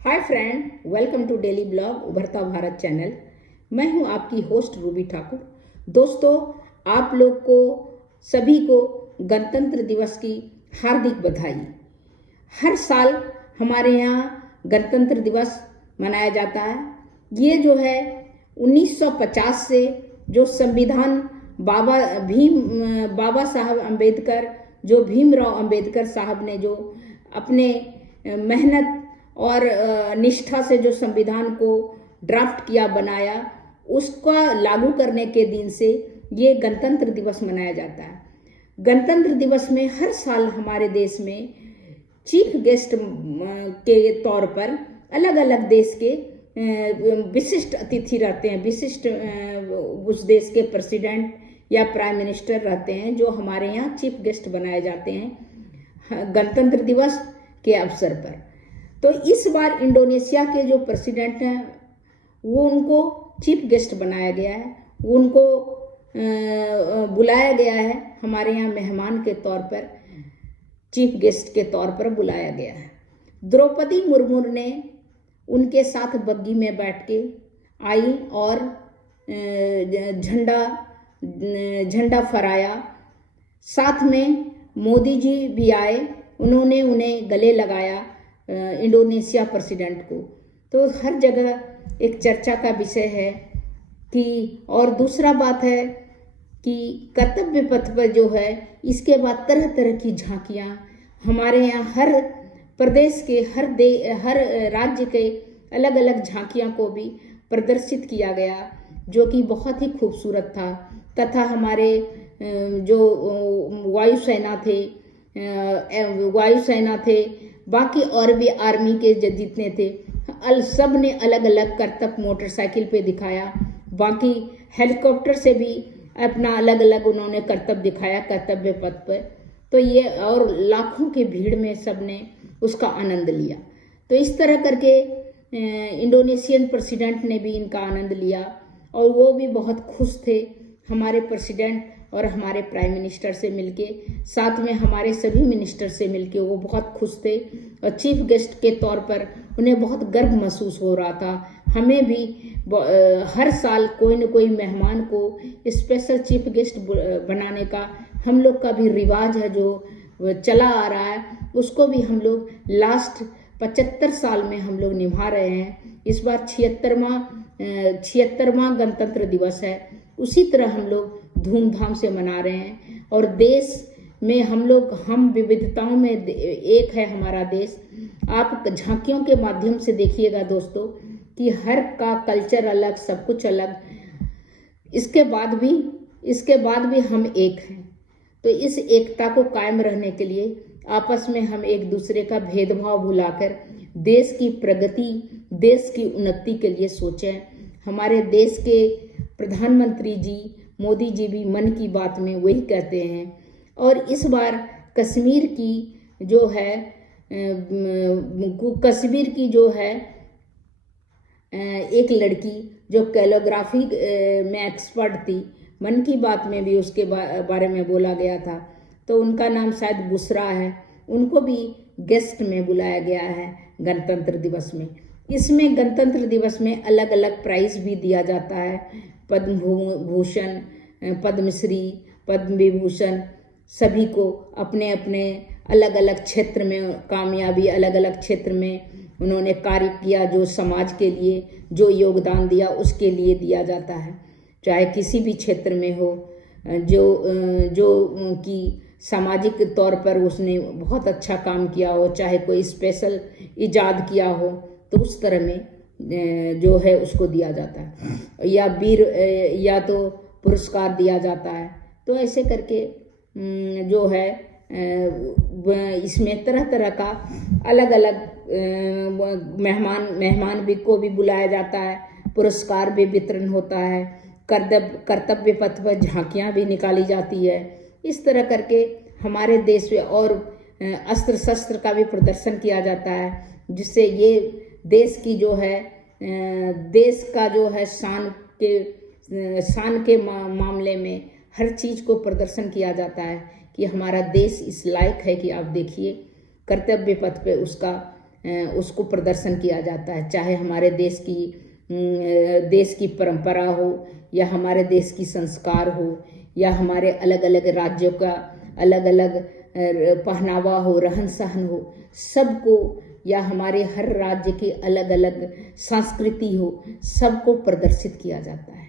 Hi friend, welcome to daily blog Ubharta Bharat channel. मैं हूं आपकी होस्ट रूबी ठाकुर। दोस्तों, आप लोग को सभी को गणतंत्र दिवस की हार्दिक बधाई। हर साल हमारे यहाँ गणतंत्र दिवस मनाया जाता है। ये जो है 1950 से जो संविधान बाबा साहब अम्बेडकर, जो भीमराव अम्बेडकर साहब ने जो अपने मेहनत और निष्ठा से जो संविधान को ड्राफ्ट किया, बनाया, उसका लागू करने के दिन से ये गणतंत्र दिवस मनाया जाता है। गणतंत्र दिवस में हर साल हमारे देश में चीफ गेस्ट के तौर पर अलग अलग देश के विशिष्ट अतिथि रहते हैं। विशिष्ट उस देश के प्रेसिडेंट या प्राइम मिनिस्टर रहते हैं, जो हमारे यहाँ चीफ गेस्ट बनाए जाते हैं गणतंत्र दिवस के अवसर पर। तो इस बार इंडोनेशिया के जो प्रेसिडेंट हैं वो उनको चीफ गेस्ट बनाया गया है। उनको बुलाया गया है हमारे यहाँ मेहमान के तौर पर, चीफ गेस्ट के तौर पर बुलाया गया है। द्रौपदी मुर्मू ने उनके साथ बग्गी में बैठ के आई और झंडा फहराया। साथ में मोदी जी भी आए, उन्होंने उन्हें गले लगाया इंडोनेशिया प्रेसिडेंट को। तो हर जगह एक चर्चा का विषय है कि, और दूसरा बात है कि कर्तव्य पथ पर जो है, इसके बाद तरह तरह की झांकियाँ हमारे यहाँ हर प्रदेश के हर राज्य के अलग अलग झांकियाँ को भी प्रदर्शित किया गया, जो कि बहुत ही खूबसूरत था। तथा हमारे जो वायुसेना थे, बाकी और भी आर्मी के जितने थे, सब ने अलग अलग करतब मोटरसाइकिल पे दिखाया। बाकी हेलीकॉप्टर से भी अपना अलग अलग उन्होंने करतब दिखाया कर्तव्य पथ पर। तो ये और लाखों की भीड़ में सब ने उसका आनंद लिया। तो इस तरह करके इंडोनेशियन प्रेसिडेंट ने भी इनका आनंद लिया और वो भी बहुत खुश थे हमारे प्रेसिडेंट और हमारे प्राइम मिनिस्टर से मिलके। साथ में हमारे सभी मिनिस्टर से मिलके वो बहुत खुश थे और चीफ गेस्ट के तौर पर उन्हें बहुत गर्व महसूस हो रहा था। हमें भी हर साल कोई न कोई मेहमान को स्पेशल चीफ गेस्ट बनाने का हम लोग का भी रिवाज है, जो चला आ रहा है, उसको भी हम लोग लास्ट 75 साल में हम लोग निभा रहे हैं। इस बार 76वां गणतंत्र दिवस है। उसी तरह हम लोग धूमधाम से मना रहे हैं और देश में हम विविधताओं में एक है हमारा देश। आप झांकियों के माध्यम से देखिएगा दोस्तों कि हर का कल्चर अलग, सब कुछ अलग, इसके बाद भी हम एक हैं। तो इस एकता को कायम रहने के लिए आपस में हम एक दूसरे का भेदभाव भुलाकर देश की प्रगति, देश की उन्नति के लिए सोचें। हमारे देश के प्रधानमंत्री जी मोदी जी भी मन की बात में वही कहते हैं। और इस बार कश्मीर की जो है एक लड़की जो कैलोग्राफी में एक्सपर्ट थी, मन की बात में भी उसके बारे में बोला गया था। तो उनका नाम शायद बुशरा है, उनको भी गेस्ट में बुलाया गया है गणतंत्र दिवस में। इसमें गणतंत्र दिवस में अलग अलग प्राइज भी दिया जाता है, पद्म भूषण, पद्मश्री, पद्म विभूषण, सभी को अपने अपने अलग अलग क्षेत्र में कामयाबी, अलग अलग क्षेत्र में उन्होंने कार्य किया, जो समाज के लिए जो योगदान दिया उसके लिए दिया जाता है। चाहे किसी भी क्षेत्र में हो, जो कि सामाजिक तौर पर उसने बहुत अच्छा काम किया हो, चाहे कोई स्पेशल इजाद किया हो, तो उस तरह में जो है उसको दिया जाता है, या तो पुरस्कार दिया जाता है। तो ऐसे करके जो है इसमें तरह तरह का अलग अलग मेहमान भी को भी बुलाया जाता है, पुरस्कार भी वितरण होता है, कर्तव्य पथ पर झांकियाँ भी निकाली जाती है। इस तरह करके हमारे देश में और अस्त्र शस्त्र का भी प्रदर्शन किया जाता है, जिससे ये देश की जो है देश का जो है शान के मामले में हर चीज़ को प्रदर्शन किया जाता है कि हमारा देश इस लायक है कि आप देखिए कर्तव्य पथ पे उसका उसको प्रदर्शन किया जाता है, चाहे हमारे देश की परंपरा हो या हमारे देश की संस्कार हो या हमारे अलग अलग राज्यों का अलग अलग पहनावा हो, रहन सहन हो, सबको, या हमारे हर राज्य की अलग अलग संस्कृति हो, सबको प्रदर्शित किया जाता है।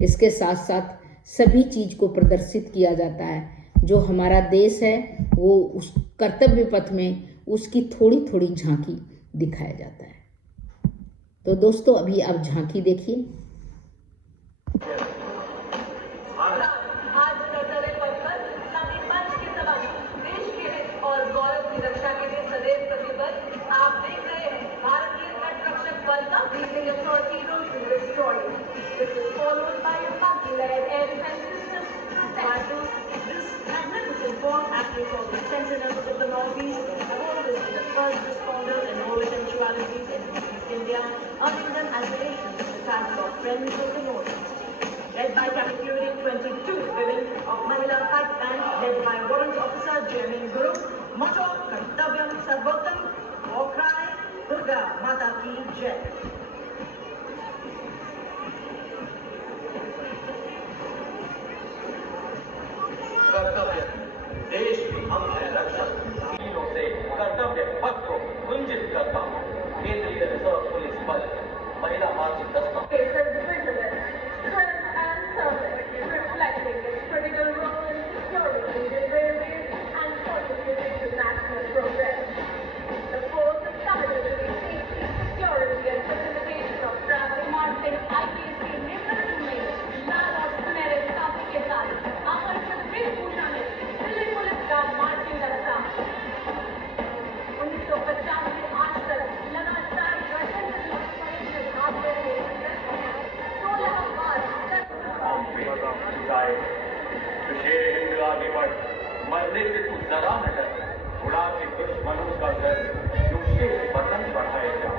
इसके साथ साथ सभी चीज को प्रदर्शित किया जाता है। जो हमारा देश है वो उस कर्तव्य पथ में उसकी थोड़ी थोड़ी झांकी दिखाया जाता है। तो दोस्तों अभी आप झांकी देखिए। Sentinels of the Northeast have always been the first responders in all eventualities in East India, earning them admiration in the title of Friends of the Northeast. Led by including 22 women of Mahila Hut Band, led by Warrant Officer Jamin Guru, motto Kartavyam Sarvottam, war cry Durga Mata Ki Jai. कर्तव्य देश की हम है रक्षक, तीनों से कर्तव्य पथ को कुंजित करता हूँ। केंद्रीय रिजर्व पुलिस बल महिला मार्च दस्ता मरने से तू जरा न डर, उड़ा के दुश्मनों का डर, युक्ति वतन बढ़ाए जा,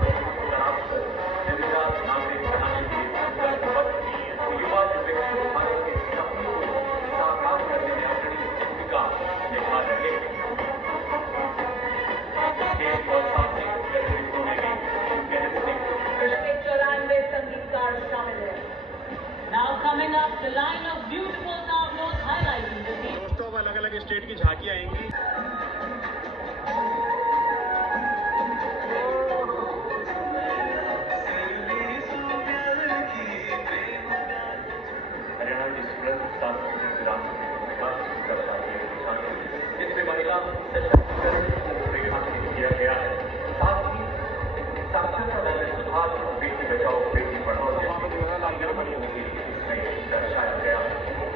नागरिक बनाने के संकल्पबद्ध युवा जो भारत के सपनों को साकार करने में अपनी भूमिका निभा रहे हैं। देश और साहसिक गतिविधियों में भी 94 संगीतकार शामिल हैं। Now coming up, the line of beautiful tableaus highlighting the theme. दोस्तों अब अलग अलग स्टेट की झांकियां आएंगी। हरियाणा की समृद्ध सांस्कृतिक विरासत को विकासित करता है। इसमें महिला सशक्तिकरण को रेखांकित किया गया है। साथ ही साक्षरता दर में सुधार, बेटी बचाओ बेटी पढ़ाओ जैसी योजनाओं को इसमें दर्शाया गया है।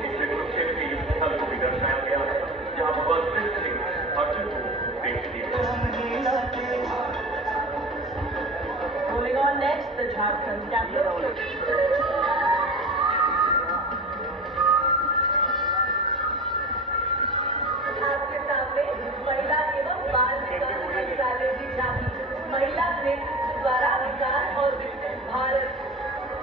इसमें कुरुक्षेत्र के युद्ध स्थल को भी दर्शाया गया है, जहां भगवान कृष्ण ने अर्जुन को भेंट दिया। Moving on next, the Jharkhand capital. आपके सामने महिला एवं बाल विकास मंत्रालय की झांकी, महिला नेतृत्व द्वारा विकास और विकसित भारत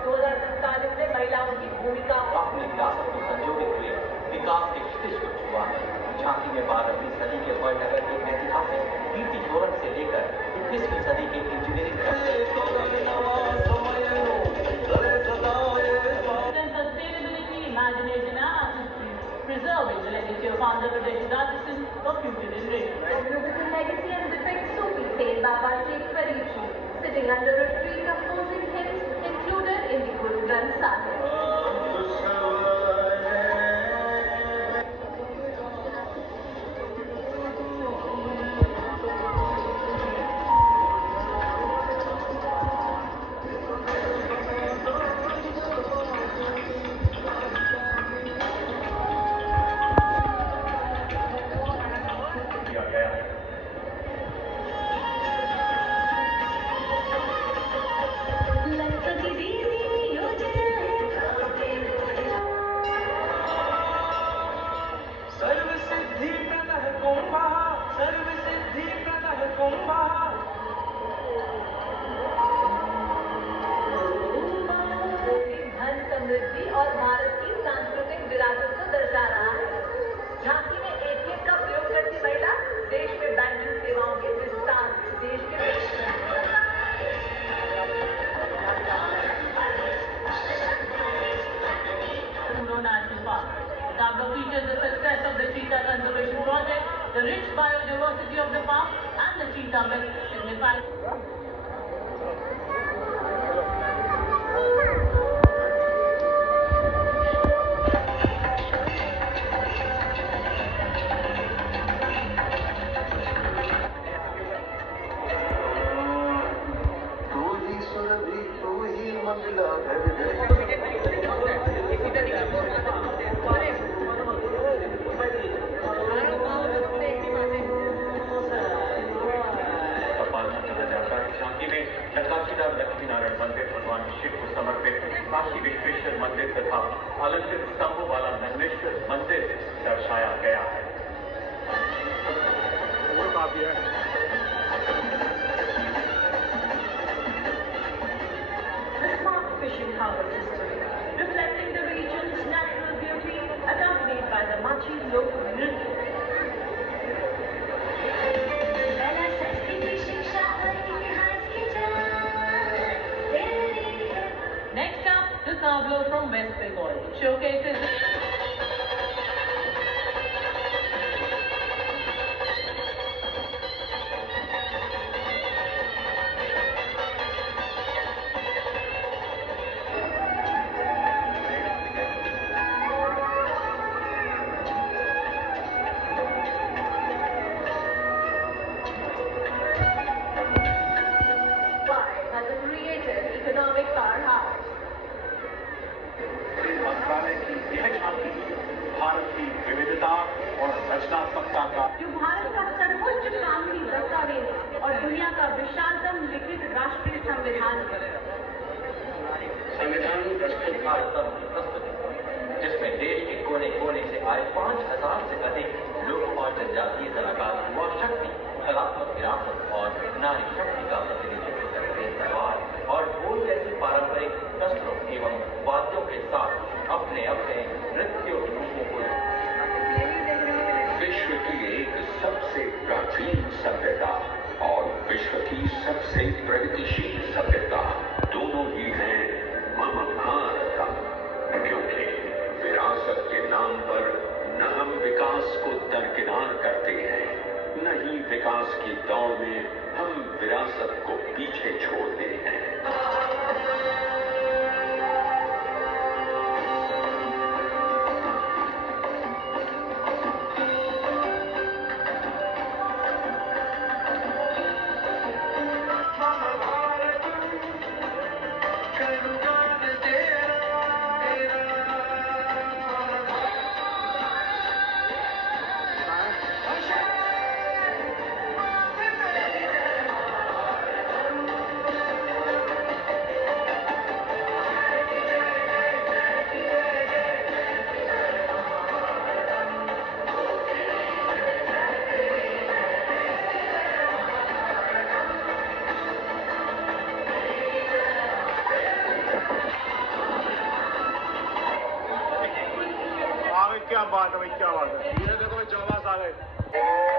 2047 में महिलाओं की भूमिका। अपनी विरासत को संजोते हुए विकास के क्षितिज को छुआ है। झांकी में 12वीं सदी के वर्णनगर के ऐतिहासिक कीर्ति तोरण से लेकर 21वीं सदी के engineering preserving the legacy of Andhra Pradesh artisans for future generations. A musical legacy and depicts Sufi saint Baba Sheikh Farid Ji sitting under a tree composing hymns included in the Guru Granth Sahib. किया गया है। लखपति दीदी योजना है नेपाल झांकी में नक्काशीदार लक्ष्मी नारायण मंदिर, भगवान शिव को समर्पित काशी विश्वेश्वर मंदिर तथा अलंकृत स्तंभों वाला नंदेश्वर मंदिर दर्शाया गया है। काफी है। The smart fishing harbour system, reflecting the region's natural beauty, accompanied by the Machi local nritya. Next up, the Tableau from West Bengal showcases has a creative economic powerhouse. मंत्रालय की यह झांकी भारत की विविधता और रचनात्मकता का जो भारत का सर्वोच्च कानूनी दस्तावेज और दुनिया का विशालतम लिखित राष्ट्रीय संविधान संविधान प्रस्तुत भारत प्रस्तुति, जिसमें देश के कोने कोने से आए 5000 से अधिक लोक और जनजातीय कलाकार युवा शक्ति, कलात्मक विरासत और नारी शक्ति का प्रतिनिधित्व करते तलवार और ढोल जैसे पारंपरिक शस्त्रों एवं वाद्यों के साथ अपने अपने नृत्यों के रूपों को विश्व की एक सबसे प्राचीन सभ्यता और विश्व की सबसे प्रगतिशील सभ्यता दोनों ही हैं मम भारत, क्योंकि विरासत के नाम पर न हम विकास को दरकिनार करते हैं, न ही विकास की दौड़ में हम विरासत को पीछे छोड़ते हैं। क्या बात है भाई, क्या बात है। ये देखो भाई, चौवास आ गए।